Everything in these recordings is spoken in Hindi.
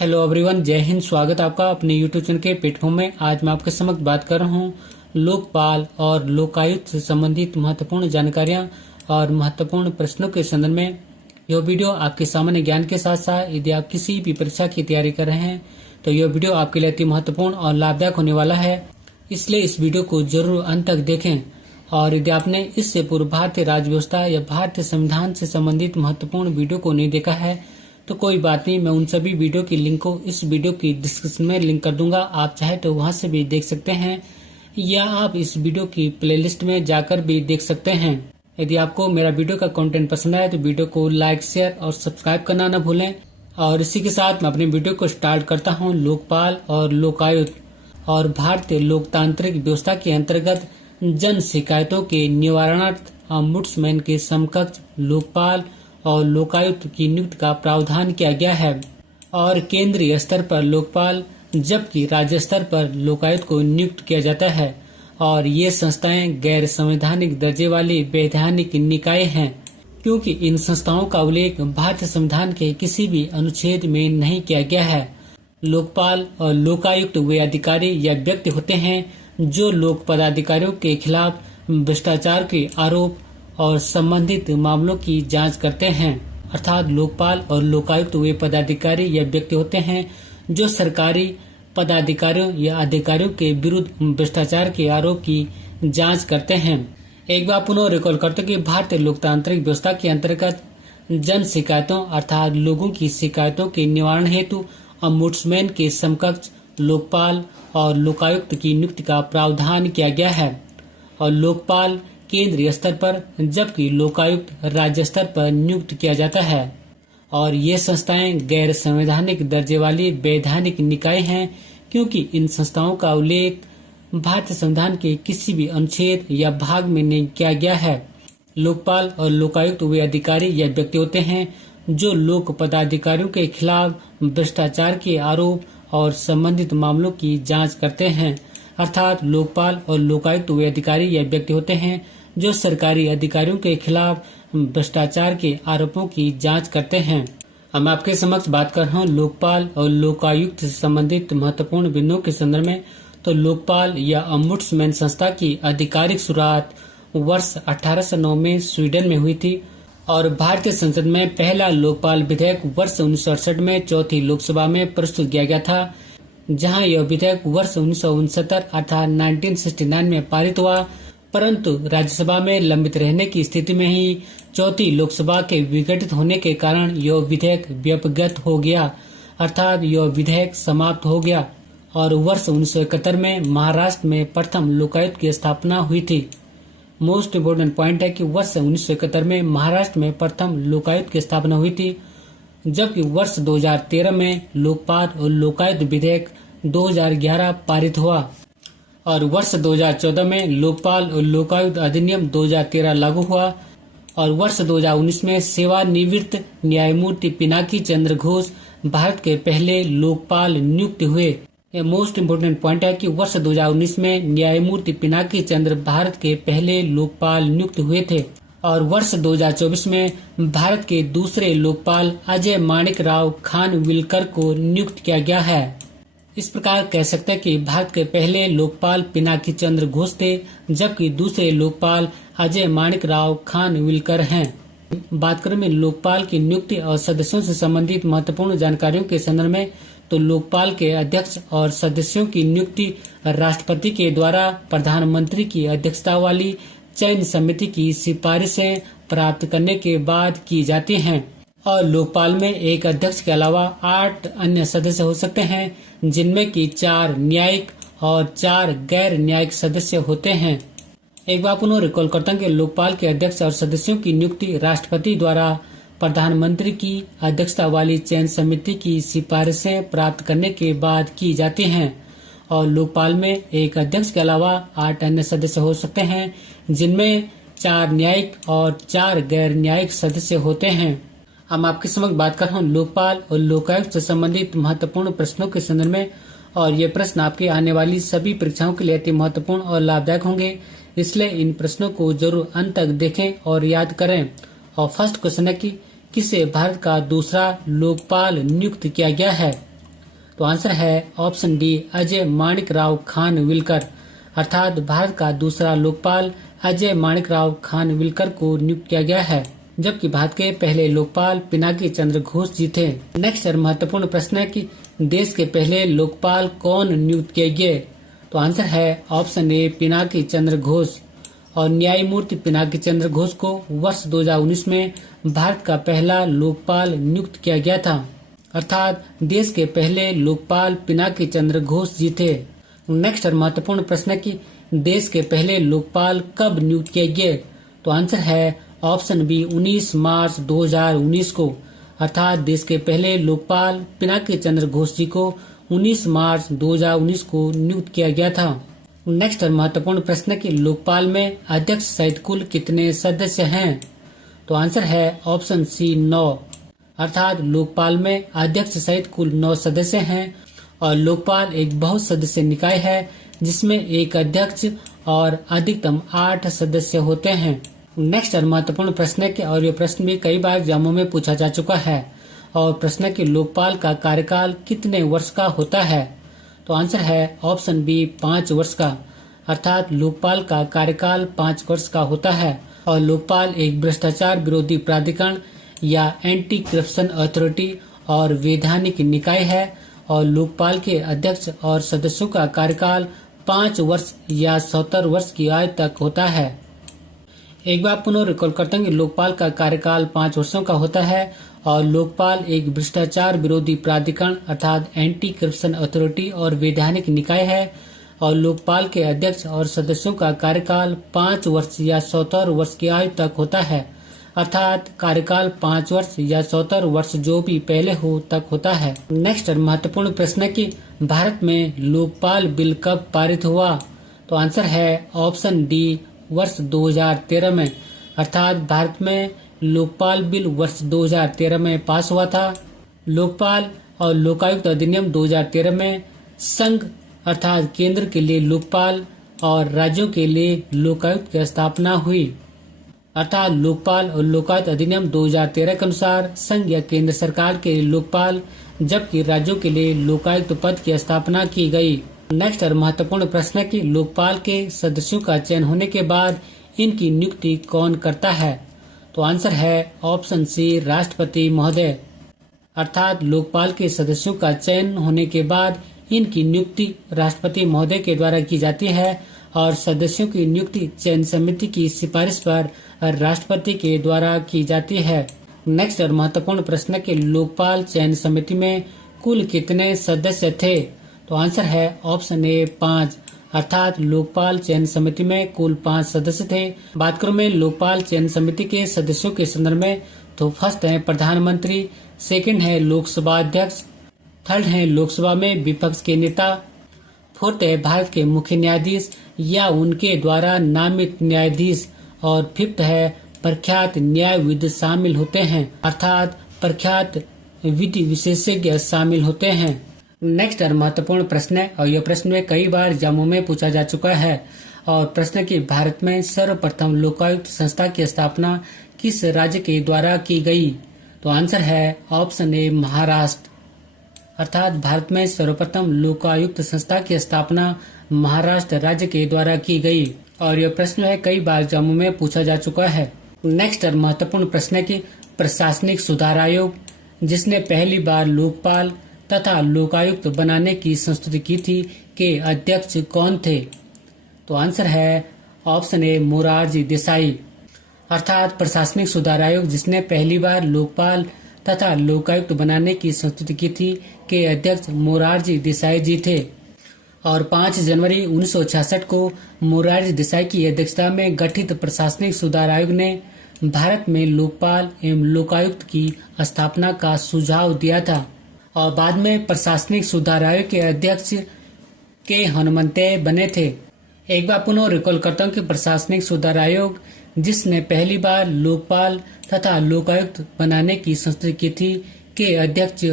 हेलो एवरीवन, जय हिंद। स्वागत आपका अपने यूट्यूब चैनल के प्लेटफॉर्म में। आज मैं आपके समक्ष बात कर रहा हूँ लोकपाल और लोकायुक्त से संबंधित महत्वपूर्ण जानकारियाँ और महत्वपूर्ण प्रश्नों के संदर्भ में। यह वीडियो आपके सामान्य ज्ञान के साथ साथ यदि आप किसी भी परीक्षा की तैयारी कर रहे हैं तो यह वीडियो आपके लिए अति महत्वपूर्ण और लाभदायक होने वाला है। इसलिए इस वीडियो को जरूर अंत तक देखें। और यदि आपने इससे पूर्व भारतीय राज्य व्यवस्था या भारतीय संविधान से संबंधित महत्वपूर्ण वीडियो को नहीं देखा है तो कोई बात नहीं, मैं उन सभी वीडियो की लिंक को इस वीडियो की डिस्क्रिप्शन में लिंक कर दूंगा। आप चाहे तो वहां से भी देख सकते हैं या आप इस वीडियो की प्लेलिस्ट में जाकर भी देख सकते हैं। यदि आपको मेरा वीडियो का कंटेंट पसंद आए तो वीडियो को लाइक, शेयर और सब्सक्राइब करना न भूलें। और इसी के साथ मैं अपने वीडियो को स्टार्ट करता हूँ। लोकपाल और लोकायुक्त और भारतीय लोकतांत्रिक व्यवस्था के अंतर्गत जन शिकायतों के निवारणार्थ ओम्बुड्समैन के समकक्ष लोकपाल और लोकायुक्त की नियुक्ति का प्रावधान किया गया है। और केंद्रीय स्तर पर लोकपाल जबकि राज्य स्तर पर लोकायुक्त को नियुक्त किया जाता है। और ये संस्थाएं गैर संवैधानिक दर्जे वाली वैधानिक निकाय हैं, क्योंकि इन संस्थाओं का उल्लेख भारतीय संविधान के किसी भी अनुच्छेद में नहीं किया गया है। लोकपाल और लोकायुक्त वे अधिकारी या व्यक्ति होते हैं जो लोक पदाधिकारियों के खिलाफ भ्रष्टाचार के आरोप और संबंधित मामलों की जांच करते हैं। अर्थात लोकपाल और लोकायुक्त वे पदाधिकारी या व्यक्ति होते हैं जो सरकारी पदाधिकारियों या अधिकारियों के विरुद्ध भ्रष्टाचार के आरोप की जांच करते हैं। एक बार पुनः रिकॉल करते कि भारतीय लोकतांत्रिक व्यवस्था के अंतर्गत जन शिकायतों अर्थात लोगों की शिकायतों के निवारण हेतु ओम्बुड्समैन के समकक्ष लोकपाल और लोकायुक्त की नियुक्ति का प्रावधान किया गया है। और लोकपाल केंद्रीय स्तर पर जबकि लोकायुक्त राज्य स्तर पर नियुक्त किया जाता है। और ये संस्थाएं गैर संवैधानिक दर्जे वाली वैधानिक निकाय हैं, क्योंकि इन संस्थाओं का उल्लेख भारतीय संविधान के किसी भी अनुच्छेद या भाग में नहीं किया गया है। लोकपाल और लोकायुक्त वे अधिकारी या व्यक्ति होते हैं जो लोक पदाधिकारियों के खिलाफ भ्रष्टाचार के आरोप और संबंधित मामलों की जांच करते हैं। अर्थात लोकपाल और लोकायुक्त वे अधिकारी या व्यक्ति होते हैं जो सरकारी अधिकारियों के खिलाफ भ्रष्टाचार के आरोपों की जांच करते हैं। हम आपके समक्ष बात कर रहे हैं लोकपाल और लोकायुक्त से संबंधित महत्वपूर्ण बिंदुओं के संदर्भ में। तो लोकपाल या ओम्बुड्समैन संस्था की आधिकारिक शुरुआत वर्ष 1809 में स्वीडन में हुई थी। और भारतीय संसद में पहला लोकपाल विधेयक वर्ष 1968 में चौथी लोकसभा में प्रस्तुत किया गया था, जहां यह विधेयक वर्ष 1969 अर्थात 1969 में पारित हुआ। परंतु राज्यसभा में लंबित रहने की स्थिति में ही चौथी लोकसभा के विघटित होने के कारण यह विधेयक व्यपगत हो गया, अर्थात यह विधेयक समाप्त हो गया। और वर्ष 1971 में महाराष्ट्र में प्रथम लोकायुक्त की स्थापना हुई थी। मोस्ट इम्पोर्टेंट पॉइंट है कि वर्ष 1971 में महाराष्ट्र में प्रथम लोकायुक्त की स्थापना हुई थी, जबकि वर्ष 2013 में लोकपाल और लोकायुक्त विधेयक 2011 पारित हुआ। और वर्ष 2014 में लोकपाल और लोकायुक्त अधिनियम 2013 लागू हुआ। और वर्ष 2019 में सेवानिवृत्त न्यायमूर्ति पिनाकी चंद्र घोष भारत के पहले लोकपाल नियुक्त हुए। यह मोस्ट इम्पोर्टेंट पॉइंट है कि वर्ष 2019 में न्यायमूर्ति पिनाकी चंद्र भारत के पहले लोकपाल नियुक्त हुए थे। और वर्ष 2024 में भारत के दूसरे लोकपाल अजय माणिक राव खानविलकर को नियुक्त किया गया है। इस प्रकार कह सकते हैं कि भारत के पहले लोकपाल पिनाकी चंद्र घोष थे, जबकि दूसरे लोकपाल अजय माणिक राव खानविलकर हैं। बात करें लोकपाल की नियुक्ति और सदस्यों से संबंधित महत्वपूर्ण जानकारियों के संदर्भ में, तो लोकपाल के अध्यक्ष और सदस्यों की नियुक्ति राष्ट्रपति के द्वारा प्रधानमंत्री की अध्यक्षता वाली चयन समिति की सिफारिशें प्राप्त करने के बाद की जाती हैं। और लोकपाल में एक अध्यक्ष के अलावा 8 अन्य सदस्य हो सकते हैं, जिनमें कि 4 न्यायिक और 4 गैर न्यायिक सदस्य होते हैं। एक बार पुनः रिकॉल करता हूं कि लोकपाल के अध्यक्ष और सदस्यों की नियुक्ति राष्ट्रपति द्वारा प्रधानमंत्री की अध्यक्षता वाली चयन समिति की सिफारिशें प्राप्त करने के बाद की जाती हैं। और लोकपाल में एक अध्यक्ष के अलावा 8 अन्य सदस्य हो सकते हैं, जिनमें 4 न्यायिक और 4 गैर न्यायिक सदस्य होते हैं। हम आपके समक्ष बात कर रहे हैं लोकपाल और लोकायुक्त से संबंधित महत्वपूर्ण प्रश्नों के संदर्भ में। और ये प्रश्न आपके आने वाली सभी परीक्षाओं के लिए अति महत्वपूर्ण और लाभदायक होंगे, इसलिए इन प्रश्नों को जरूर अंत तक देखें और याद करें। और फर्स्ट क्वेश्चन है कि किसे भारत का दूसरा लोकपाल नियुक्त किया गया है। तो आंसर है ऑप्शन डी अजय माणिक राव खानविलकर, अर्थात भारत का दूसरा लोकपाल अजय माणिक राव खानविलकर को नियुक्त किया गया है, जबकि भारत के पहले लोकपाल पिनाकी चंद्र घोष जी थे। नेक्स्ट महत्वपूर्ण प्रश्न है कि देश के पहले लोकपाल कौन नियुक्त किए गए, तो आंसर है ऑप्शन ए पिनाकी चंद्र घोष। और न्यायमूर्ति पिनाकी चंद्र घोष को वर्ष 2019 में भारत का पहला लोकपाल नियुक्त किया गया था, अर्थात देश के पहले लोकपाल पिनाकी चंद्र घोष जी थे। नेक्स्ट महत्वपूर्ण प्रश्न है कि देश के पहले लोकपाल कब नियुक्त किए गए, तो आंसर है ऑप्शन बी 19 मार्च 2019 को, अर्थात देश के पहले लोकपाल पिनाकी चंद्र घोष जी को 19 मार्च 2019 को नियुक्त किया गया था। नेक्स्ट महत्वपूर्ण प्रश्न है कि लोकपाल में अध्यक्ष सहित कुल कितने सदस्य हैं, तो आंसर है ऑप्शन सी 9, अर्थात लोकपाल में अध्यक्ष सहित कुल 9 सदस्य हैं। और लोकपाल एक बहुत सदस्य निकाय है जिसमें एक अध्यक्ष और अधिकतम 8 सदस्य होते हैं। नेक्स्ट महत्वपूर्ण प्रश्न है कि और ये प्रश्न भी कई बार एग्जामों में पूछा जा चुका है, और प्रश्न है कि लोकपाल का कार्यकाल कितने वर्ष का होता है, तो आंसर है ऑप्शन बी 5 वर्ष का, अर्थात लोकपाल का कार्यकाल 5 वर्ष का होता है। और लोकपाल एक भ्रष्टाचार विरोधी प्राधिकरण या एंटी करप्शन अथॉरिटी और वैधानिक निकाय है, और लोकपाल के अध्यक्ष और सदस्यों का कार्यकाल 5 वर्ष या 70 वर्ष की आयु तक होता है। एक बार पुनः रिकॉल करते हैं कि लोकपाल का कार्यकाल 5 वर्षों का होता है, और लोकपाल एक भ्रष्टाचार विरोधी प्राधिकरण अर्थात एंटी करप्शन अथॉरिटी और वैधानिक निकाय है, और लोकपाल के अध्यक्ष और सदस्यों का कार्यकाल 5 वर्ष या 70 वर्ष की आयु तक होता है, अर्थात कार्यकाल 5 वर्ष या 70 वर्ष जो भी पहले हो तक होता है। नेक्स्ट महत्वपूर्ण प्रश्न है कि भारत में लोकपाल बिल कब पारित हुआ, तो आंसर है ऑप्शन डी वर्ष 2013 में, अर्थात भारत में लोकपाल बिल वर्ष 2013 में पास हुआ था। लोकपाल और लोकायुक्त अधिनियम 2013 में संघ अर्थात केंद्र के लिए लोकपाल और राज्यों के लिए लोकायुक्त की स्थापना हुई, अर्थात लोकपाल और लोकायुक्त अधिनियम 2013 के अनुसार संघ या केंद्र सरकार के लिए लोकपाल, जबकि राज्यों के लिए लोकायुक्त पद की स्थापना की गई। नेक्स्ट महत्वपूर्ण प्रश्न है कि लोकपाल के सदस्यों का चयन होने के बाद इनकी नियुक्ति कौन करता है, तो आंसर है ऑप्शन सी राष्ट्रपति महोदय, अर्थात लोकपाल के सदस्यों का चयन होने के बाद इनकी नियुक्ति राष्ट्रपति महोदय के द्वारा की जाती है, और सदस्यों की नियुक्ति चयन समिति की सिफारिश पर राष्ट्रपति के द्वारा की जाती है। नेक्स्ट महत्वपूर्ण प्रश्न है कि लोकपाल चयन समिति में कुल कितने सदस्य थे, तो आंसर है ऑप्शन ए 5, अर्थात लोकपाल चयन समिति में कुल 5 सदस्य थे। बात करूं मैं लोकपाल चयन समिति के सदस्यों के संदर्भ में, तो फर्स्ट है प्रधानमंत्री, सेकंड है लोकसभा अध्यक्ष, थर्ड है लोकसभा में विपक्ष के नेता, फोर्थ है भारत के मुख्य न्यायाधीश या उनके द्वारा नामित न्यायाधीश, और फिफ्थ है प्रख्यात न्यायविद शामिल होते हैं, अर्थात प्रख्यात विधि विशेषज्ञ शामिल होते हैं। नेक्स्ट महत्वपूर्ण प्रश्न है, और यह प्रश्न में कई बार एग्जामों में पूछा जा चुका है, और प्रश्न की भारत में सर्वप्रथम लोकायुक्त संस्था की स्थापना किस राज्य के द्वारा की गई, तो आंसर है ऑप्शन ए महाराष्ट्र, अर्थात भारत में सर्वप्रथम लोकायुक्त संस्था की स्थापना महाराष्ट्र राज्य के द्वारा की गई। और यह प्रश्न है कई बार एग्जामों में पूछा जा चुका है। नेक्स्ट महत्वपूर्ण प्रश्न है कि प्रशासनिक सुधार आयोग जिसने पहली बार लोकपाल तथा लोकायुक्त बनाने की संस्तुति की थी के अध्यक्ष कौन थे, तो आंसर है ऑप्शन ए मोरारजी देसाई, अर्थात प्रशासनिक सुधार आयोग जिसने पहली बार लोकपाल तथा लोकायुक्त बनाने की संस्तुति की थी के अध्यक्ष मोरारजी देसाई जी थे। और 5 जनवरी 1966 को मोरारजी देसाई की अध्यक्षता में गठित प्रशासनिक सुधार आयोग ने भारत में लोकपाल एवं लोकायुक्त की स्थापना का सुझाव दिया था, और बाद में प्रशासनिक सुधार आयोग के अध्यक्ष के हनुमंते बने थे। एक बार पुनः रिकॉल करता हूँ कि प्रशासनिक सुधार आयोग जिसने पहली बार लोकपाल तथा लोकायुक्त बनाने की संस्तुति की थी के अध्यक्ष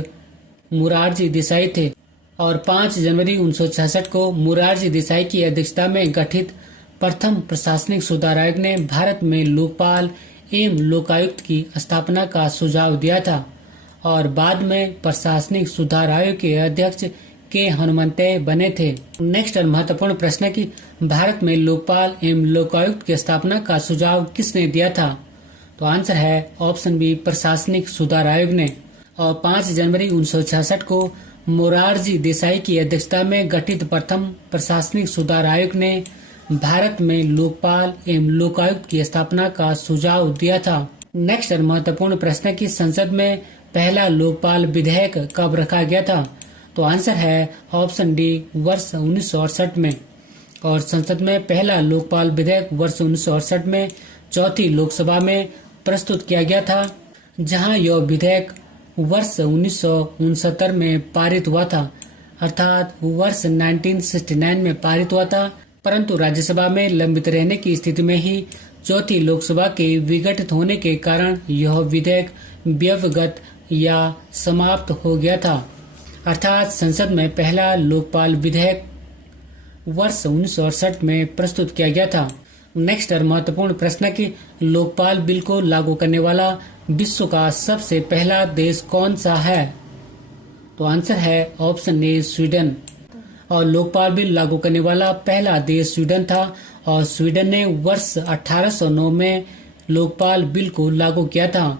मोरारजी देसाई थे, और 5 जनवरी 1966 को मोरारजी देसाई की अध्यक्षता में गठित प्रथम प्रशासनिक सुधार आयोग ने भारत में लोकपाल एवं लोकायुक्त की स्थापना का सुझाव दिया था, और बाद में प्रशासनिक सुधार आयोग के अध्यक्ष के हनुमंते बने थे। नेक्स्ट और महत्वपूर्ण प्रश्न है कि भारत में लोकपाल एवं लोकायुक्त की स्थापना का सुझाव किसने दिया था? तो आंसर है ऑप्शन बी, प्रशासनिक सुधार आयोग ने। और 5 जनवरी 1966 को मोरारजी देसाई की अध्यक्षता में गठित प्रथम प्रशासनिक सुधार आयोग ने भारत में लोकपाल एवं लोकायुक्त की स्थापना का सुझाव दिया था। नेक्स्ट और महत्वपूर्ण प्रश्न है कि संसद में पहला लोकपाल विधेयक कब रखा गया था? तो आंसर है ऑप्शन डी, वर्ष 1968 में। और संसद में पहला लोकपाल विधेयक वर्ष 1968 में चौथी लोकसभा में प्रस्तुत किया गया था, जहां यह विधेयक वर्ष 1969 में पारित हुआ था, अर्थात वर्ष 1969 में पारित हुआ था, परंतु राज्यसभा में लंबित रहने की स्थिति में ही चौथी लोकसभा के विघटित होने के कारण यह विधेयक व्यवगत या समाप्त हो गया था। अर्थात संसद में पहला लोकपाल विधेयक वर्ष 1968 में प्रस्तुत किया गया था। नेक्स्ट और महत्वपूर्ण प्रश्न है कि लोकपाल बिल को लागू करने वाला विश्व का सबसे पहला देश कौन सा है? तो आंसर है ऑप्शन ए, स्वीडन। और लोकपाल बिल लागू करने वाला पहला देश स्वीडन था और स्वीडन ने वर्ष 1809 में लोकपाल बिल को लागू किया था।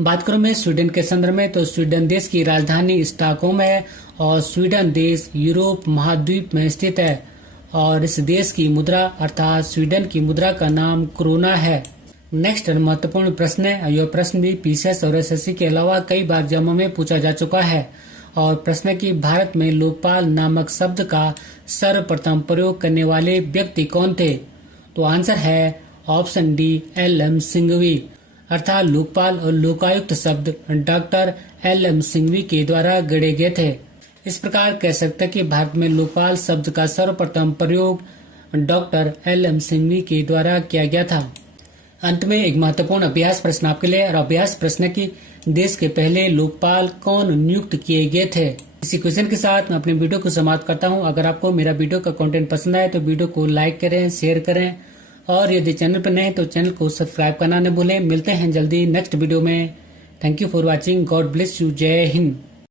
बात करूं मैं स्वीडन के संदर्भ में, तो स्वीडन देश की राजधानी स्टॉकहोम है और स्वीडन देश यूरोप महाद्वीप में स्थित है और इस देश की मुद्रा अर्थात स्वीडन की मुद्रा का नाम क्रोना है। नेक्स्ट महत्वपूर्ण प्रश्न है, यह प्रश्न भी पीसीएस और एसएससी के अलावा कई बार एग्जामों में पूछा जा चुका है और प्रश्न है कि भारत में लोकपाल नामक शब्द का सर्वप्रथम प्रयोग करने वाले व्यक्ति कौन थे? तो आंसर है ऑप्शन डी, एल.एम. सिंघवी। अर्थात लोकपाल और लोकायुक्त शब्द डॉक्टर एल.एम. सिंघवी के द्वारा गढ़े गए थे। इस प्रकार कह सकते हैं कि भारत में लोकपाल शब्द का सर्वप्रथम प्रयोग डॉक्टर एल.एम. सिंघवी के द्वारा किया गया था। अंत में एक महत्वपूर्ण अभ्यास प्रश्न आपके लिए, और अभ्यास प्रश्न है कि देश के पहले लोकपाल कौन नियुक्त किए गए थे? इसी क्वेश्चन के साथ मैं अपने वीडियो को समाप्त करता हूं। अगर आपको मेरा वीडियो का कंटेंट पसंद आए तो वीडियो को लाइक करें, शेयर करें और यदि चैनल पर नए हैं तो चैनल को सब्सक्राइब करना न भूलें। मिलते हैं जल्दी नेक्स्ट वीडियो में। Thank you for watching. God bless you. जय हिंद।